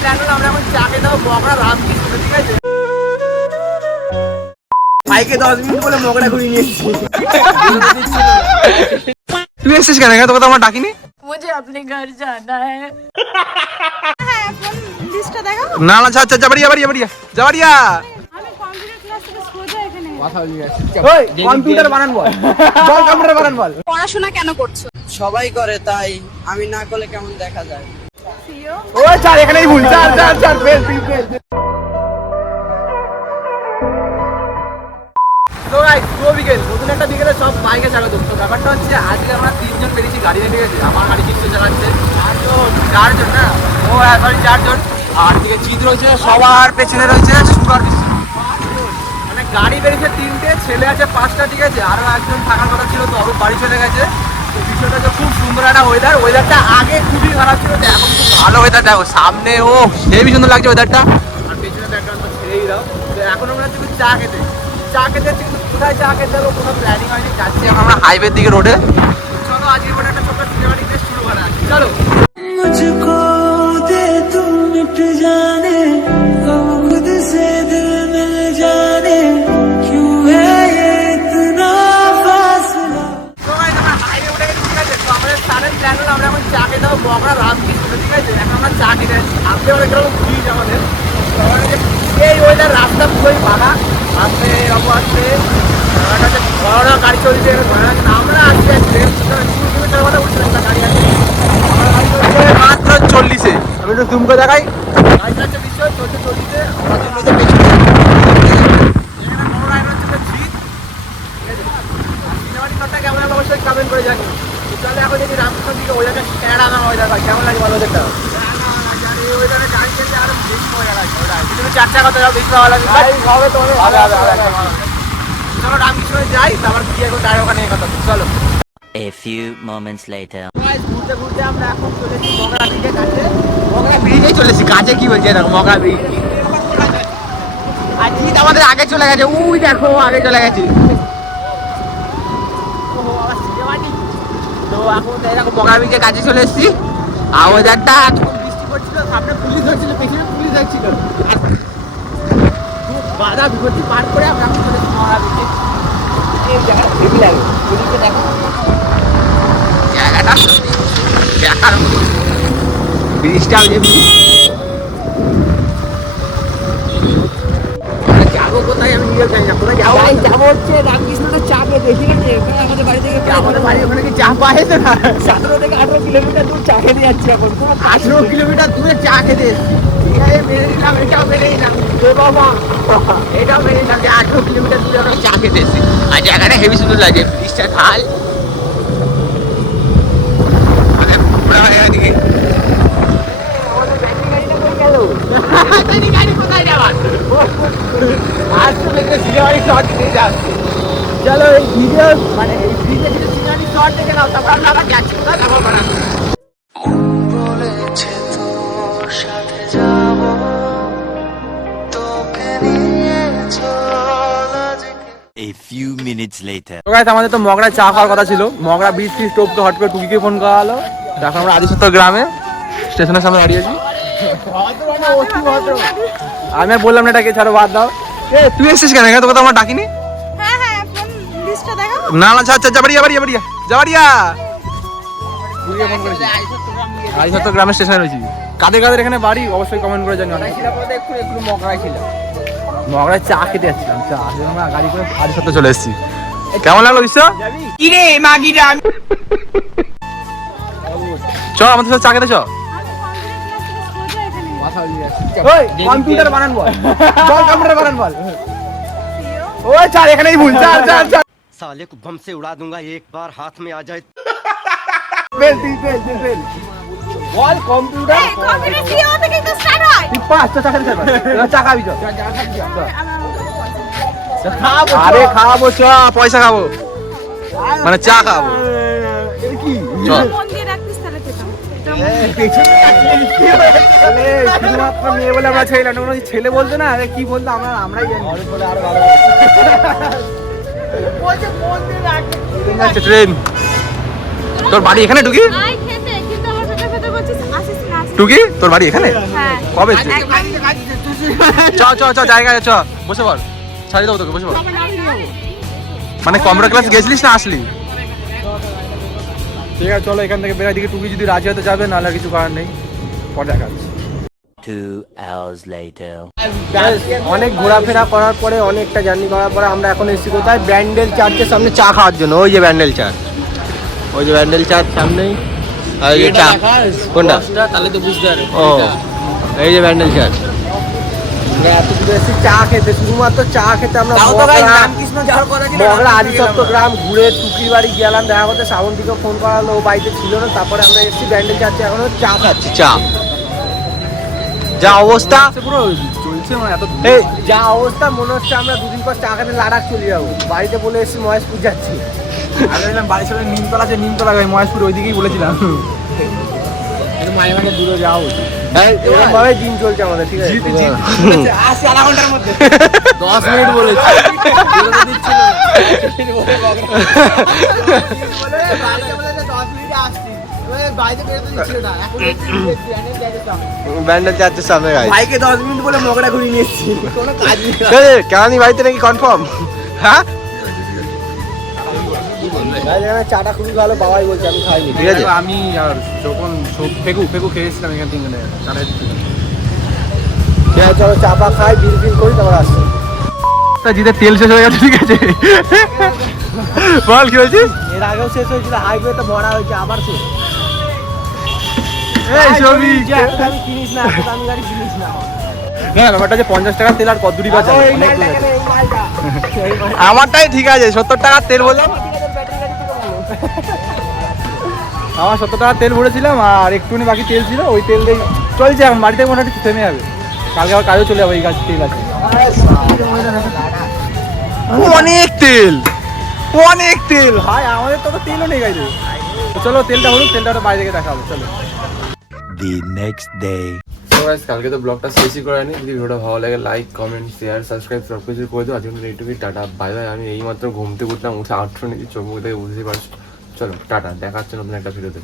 Plan হলো আমরা এখন চা খেতে যাবো মগরা রামকৃষ্ণ, ঠিক আছে? বাইকে 10 মিনিট বলে মগরা ঘুরিয়ে নিয়ে এসেছি। তুই এসেছিস কেন? তোকে তো আমরা ডাকিনি। मुझे अपने घर जाना है। না না, আচ্ছা যাবাড়িয়া যাবাড়িয়া। ওই কম্পিউটার বানান বল, কম্পিউটার বানান বল। পড়াশোনা কেন করছো? সবাই করে তাই আমি না করলে কেমন দেখা যায়। ও চার এখানেই ভুল, চার ফেল, তুই ফেল। তো গাইস, পুরো বিকেল, নতুন একটা বিকেলে সব বাইকে স্বাগত। তো ব্যাপারটা হচ্ছে আজকে আমরা 3 জন বেরিয়েছি গাড়ি নিয়ে, ঠিক আছে? আমার গাড়ি চিত্র চালাচ্ছে, চারজন না, ও হ্যাঁ সরি 4 জন। আর দিকে চিত্র রয়েছে, সবার পেছনে রয়েছে সুগার বিশ্ব। মানে গাড়ি বেরিয়েছে 3টে, ছেলে আছে 5টা, ঠিক আছে? আরো একজন থাকার কথা ছিল, তো অরূপ বাড়ি চলে গেছে। তো বিষয়টা হচ্ছে খুব সুন্দর একটা ওয়েদারটা আগে খুবই খারাপ ছিল, তো এখন খুব ভালো ওয়েদারটা, সামনে ও হেভি সুন্দর লাগছে ওয়েদারটা। আর পেছনে ব্যাকগ্রাউন্ড তো ছেড়েই দাও। তো এখন আমরা যাচ্ছি চা খেতে, কিন্তু কোথায় চা খেতে যাবো কোনো প্ল্যানিং হয়নি। যাচ্ছি এখন আমরা হাইওয়ের দিকে রোডে। চলো আজকে কোনো একটা ছোট্ট সিনেমাটিক টেস্ট শুরু করা আছে, চলো। मुझको दे तू मिट जाने हम खुद से दिल मिल जाने क्यों है ये इतना फासला। তো গাইস আমরা হাইওয়ে উঠে গেছি, ঠিক আছে? তো আমাদের সাডেন প্ল্যান হলো আমরা এখন চা খেতে যাবো মগরা রামকৃষ্ণ, ঠিক আছে? এখন আমরা চা খেতে যাচ্ছি, সামনে অনেক রকম ব্রিজ আমাদের। তো আমাদের এই ওয়েদার, রাস্তা পুরোই ফাঁকা, আসতে এরকম আসতে বড় গাড়ি চলছে, আমরা আসছি কিলোমিটার কথা বলছিলাম, একটা গাড়ি আছে আমার গাড়ি চলছে মাত্র 40-এ। আমি একটু জুম করে দেখাই, গাড়ি যাচ্ছে নিশ্চয় চলছে 40-এ। আমাদের মধ্যে পেছনে এখানে বড় রাইড হচ্ছে একটা জিপ, ঠিক আছে? সিনেমাটিক কথা কেমন লাগে অবশ্যই কমেন্ট করে জানিও। তাহলে এখন যদি রামকৃষ্ণ দিকে ওয়েদারটা স্ট্যান্ড আনা ওয়েদার হয়, কেমন লাগে ভালো দেখতে হবে? এই ওয়েদারে গাড়ি চলছে আরো বেশি মজা লাগে। তুমি 4 চাকাতে যাও, বেশি ভালো লাগে। হবে তোমাদের ভালো হবে। চলো রামকৃষ্ণ যাই, তারপর গিয়ে এখন ডাইরেক্ট ওখানে কথা বলবো, চলো। A few moments later. ঘুরতে ঘুরতে আমরা এখন চলেছি মগরা ব্রিজের কাছে। মগরা ব্রিজেই চলেছি, কাছে কি বলছে দেখো, মগরা ব্রিজ। আর জিৎ আমাদের আগে চলে গেছে, উই দেখো আগে চলে গেছে। তো এখন দেখো মগরা ব্রিজের কাছে চলে এসেছি। আর ওয়েদারটা খুব বৃষ্টি পড়ছিল, সামনে পুলিশ হচ্ছিল, পেছনে পুলিশ হচ্ছিল। বাধা বিপত্তি পার করে আমরা এখন চলেছি মগরা ব্রিজে। এই জায়গাটা হেভি লাগে, পুলিশকে দেখো জায়গাটা সত্যি দেখার মতো। ব্রিজটা যে যাবো কোথায় আমি নিজেও জানি না, কোথায় যাবো। যাবো হচ্ছে রামকৃষ্ণটা চা খেতে, ঠিক আছে? এখানে আমাদের বাড়ি থেকে, আমাদের বাড়ি ওখানে কি চা পাওয়া যেত না? 17 থেকে 18 কিলোমিটার দূর চা খেতে যাচ্ছি এখন। 18 কিলোমিটার দূরে চা খেতে এসেছি, ঠিক আছে? মেনে নিলাম, এটাও মেনে নিলাম। তো বাবা এটাও মেনে নিলাম যে 18 কিলোমিটার দূরে আমরা চা খেতে এসেছি। আর জায়গাটা হেভি সুন্দর লাগে, ব্রিজটা ঢাল। এদিকে আমাদের ব্যাটারি গাড়িটা কই গেল? ব্যাটারি গাড়ি কোথায় যাবার? আজ তো দেখতে সিনেমাটিক শট নিয়ে যাচ্ছি। চলো এই ভিডিও মানে এই ভিডিও কিছু সিনেমাটিক শট দেখে নাও, তারপর আমরা আবার যাচ্ছি কোথায় যাবো করা। বলেছে তোর সাথে যাব তোকে নিয়ে চল আজকে। A few minutes later. তো গাইস আমাদের তো মগরায় চা খাওয়ার কথা ছিল, মগরা ব্রিজ থেকে স্টপ তো হট করে টুকিকে ফোন করা হলো। এখন আমরা আদিসত্তর গ্রামে স্টেশনের সামনে দাঁড়িয়েছি। আমি আর বললাম না এটাকে ছাড়ো, বাদ দাও। তুই এসেছিস কেন? তোকে তো আমরা ডাকিনি। হ্যাঁ ফোন লিস্টটা দেখাও। না না, আচ্ছা যাবাড়িয়া টুকিকে ফোন করেছি। আদিসত্তর গ্রামের স্টেশনে রয়েছি। কাদের কাদের এখানে বাড়ি অবশ্যই কমেন্ট করে জানিও। একটু মগরাই ছিল, মগরায় চা খেতে যাচ্ছিলাম, চা আমরা গাড়ি করে আদিসত্তর চলে এসেছি। কেমন লাগলো বিশ্ব? কিরে মাগিরা? চ আমাদের সাথে চা খেতে চ। ওই কম্পিউটার বানান বল, কম্পিউটার বানান বল। ওই চার এখানেই ভুল, চার साले को बम से उड़ा दूंगा एक बार हाथ में आ जाए। ফেল বল কম্পিউটার। কম্পিউটার সিও থেকে তো স্টার্ট হয়। তুই 5টা চা খেতে পারবি, চা খাবি চ। খাবো, আরে খাবো চ, পয়সা খাবো মানে চা খাবো। কি চল ফোন দিয়ে রাখতিস তাহলে খেতাম। শুধুমাত্র মেয়ে বলে আমরা ছেলে না, ছেলে বলতে না, আরে কি বলতো আমরাই জানি। ট্রেন তোর বাড়ি এখানে ঢুকি। আই খেতে, কিন্তু আমার সাথে বলছিস আসিস না। টুকি তোর বাড়ি এখানে হ্যাঁ কবে এসছিস? একদম চ চ চ জায়গায় চ বসে পড় ছাড়ি দেবো তোকে বসে পড় মানে কম্পিউটার ক্লাস গেছিলিস না আসলি ঠিক আছে চলো এখান থেকে বেরোয় দিকে টুকি যদি রাজি হতে যাবে নাহলে আর কিছু করার নেই পরে দেখা যাচ্ছে 2 hours later. অনেক ঘোরাফেরা করার পরে অনেকটা জার্নি করার পরে আমরা এখন এসেছি কোথায় ব্যান্ডেল চার্চের সামনে চা খাওয়ার জন্য ওই যে ব্যান্ডেল চার্চ ওই যে ব্যান্ডেল চার্চ সামনেই আর এই যে চা কোনটা তাহলে তো বুঝতে পারবে ও এই যে ব্যান্ডেল চার্চ এত দূরে এসেছি চা খেতে শুধুমাত্র চা খেতে আমরা মগরা আদিসপ্ত গ্রাম ঘুরে টুকির বাড়ি গেলাম দেখা করতে শ্রাবন্তীকে ফোন করালো ও বাড়িতে ছিল না তারপরে আমরা এসেছি ব্যান্ডেল চার্চে এখন চা খাচ্ছি চা যা অবস্থা পুরো চলছে মানে এত এই যা অবস্থা মনে হচ্ছে আমরা দুদিন পর চা খেতে লাদাখ চলে যাবো বাড়িতে বলে এসেছি মহেশপুর যাচ্ছি আমি বললাম বাড়ির সামনে নিমতলা আছে নিমতলা ওই মহেশপুর ওই দিকেই বলেছিলাম মাঝে মাঝে দূরে যাওয়া উচিত এরকম ভাবে দিন চলছে আমাদের ঠিক আছে আসি আধা ঘন্টার মধ্যে 10 মিনিট বলেছি ব্যান্ডেল চার্চের সামনে গাইস বাইকে 10 মিনিট বলে মগরা ঘুরিয়ে নিয়ে এসেছি কোনো কাজ নেই কেরানি বাড়িতে নাকি কনফার্ম হ্যাঁ চাটা খুবই ভালো বাবাই বলছে আমি খাইনি ঠিক আছে আমি আর যখন ফেকু ফেকু খেয়েছিলাম এখান থেকে চাটা ঠিক আছে চলো চা পা খাই বিল ফিল করি তারপর আসছি জিতে তেল শেষ হয়ে গেছে ঠিক আছে বল কি বলছিস এর আগেও শেষ হয়েছিল হাইওয়ে তো ভরা হয়েছে আবার শেষ এই ছবি আমি কিনিস না এত দামি গাড়ি কিনিস না না ব্যাপারটা যে 50 টাকার তেল আর কত দূরই বাঁচা এই মালটা কেন, এই মালটা? আমারটাই ঠিক আছে 70 টাকার তেল বললাম আমার 70 টাকার তেল ভরেছিলাম আর একটুখানি বাকি তেল ছিল ওই তেল দিয়ে চলছে এখন বাড়িতে মোটামুটি থেমে যাবে কালকে আবার কাজও চলে যাবে এই গাছ তেল আছে অনেক তেল ভাই আমাদের তো তেলও নেই গাইছে চলো তেলটা হলুক তেলটা ওটা বাইরে থেকে দেখাবো চলো The next day. তো গাইস কালকে তো ব্লগটা শেষই করে নি যদি ভিডিওটা ভালো লাগে লাইক কমেন্ট শেয়ার সাবস্ক্রাইব সব কিছু করে দিও আজকে এইটুকুই টাটা বাই বাই আমি এইমাত্র ঘুম থেকে উঠলাম উঠে আউটফ্রো নিয়েছি চোখ মুখ থেকে বুঝতেই পারছো চলো টাটা দেখা হচ্ছে নতুন একটা ভিডিওতে